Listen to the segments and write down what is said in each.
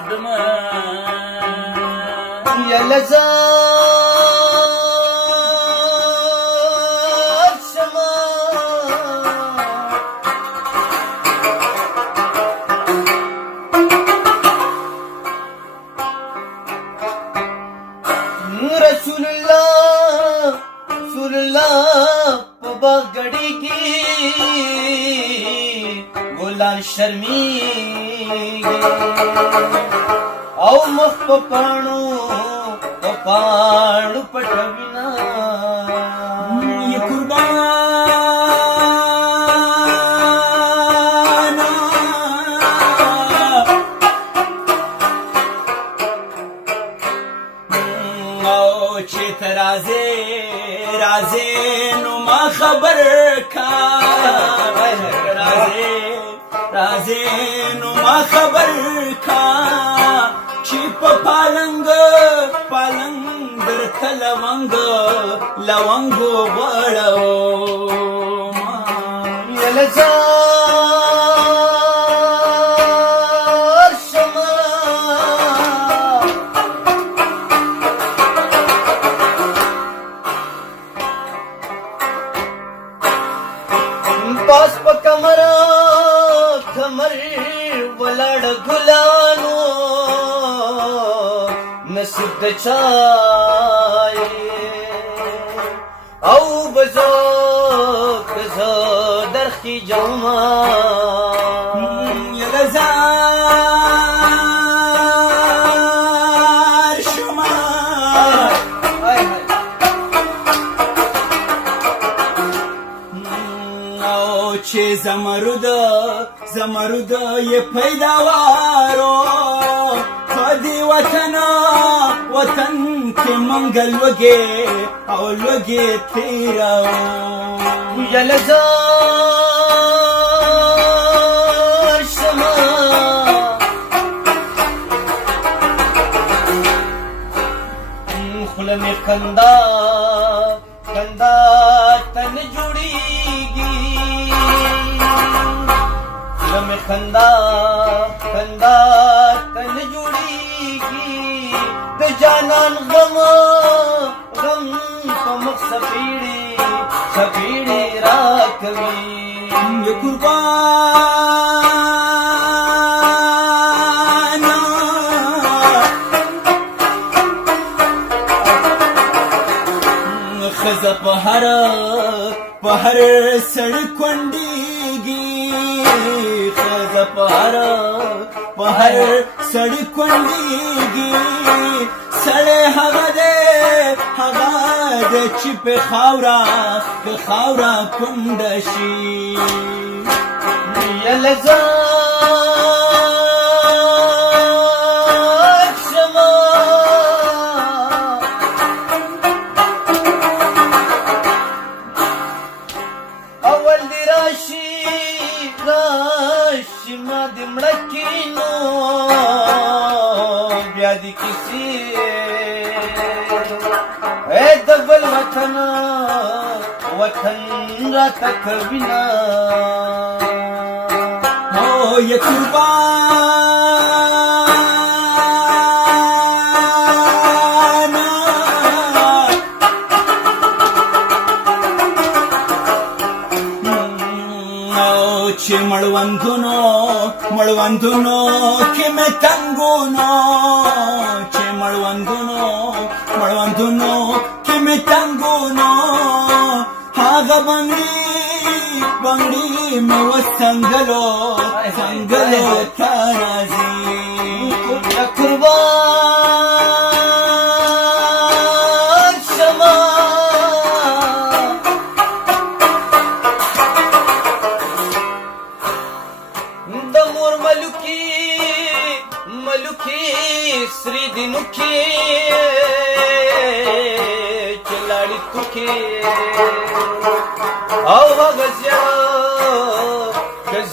کړمه یلزار شما رسول الله په باغ غړي کې ګلان شرمېږي او مخ په پاڼو پټوینا یې قربانا او چې ته راځې نو ما خبر کا راځې نو ما خبر کا چې په پالنګ درته لونګو غواړو یلزار شما پاس په کمر ولاړ ګلانو نصیب د چای او بزو درخی جوما یلزار شما او چې زمرد یې پیداوارو دی وطن کې منګل لوګي او لوګي تیراو یلزار شما خوله مې خندا تن جوړیږي خوله مې خندا تن جوړیږي د جانان غم په مخ سپیړي راکوي یې قربانا ښځه په هر سړي کونډېږي ښځه په هر سړي کونډېږي سړی هغه دی چې په خاوره کونډه شي یلزار شما اول دی راشي ما دې مړه کینو بیا دې کیسې د بل وطن راته کوینه او یې قربانا او چې مړوندونو کې مې تنګونو چې مړوندونو کې مې تنګونو هغه بنګړي مې وسنګلو تا راځي قربان شما د مور ملوکی سری دینو کې چلاړي تو کې او هغه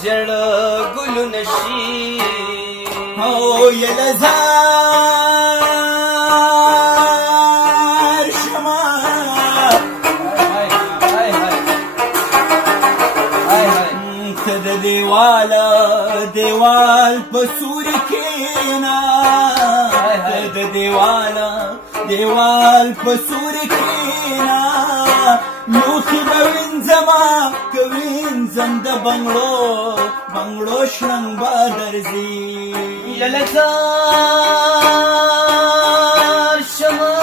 زړ ګلو نشي او یلزار شما ته د دیوال په سوري کې کینا د دیوال په سور کینا لوخي به وینځما که وینځم د بنګړو شرنګ به درځي للزار شما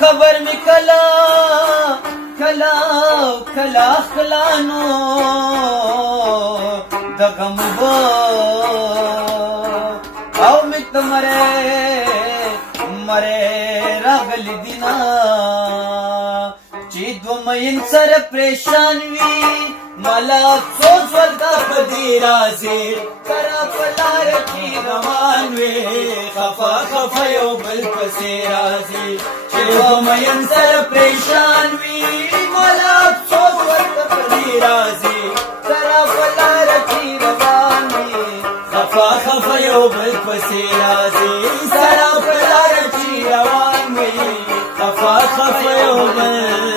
خبر می کلا خلانو د غم او می مره راغلی دینا چې دو مین سره پریشان وی ملا سوز وردا پدی رازی کرا پلار کی روان وی خفا یو بل پسی رازی چې دو مین سر پریشان وی ملا سوز وردا پدی رازی کرا پلار کی روان وی خفا یو بل پسی رازی سرا پلار چی روان وی خفا یو بل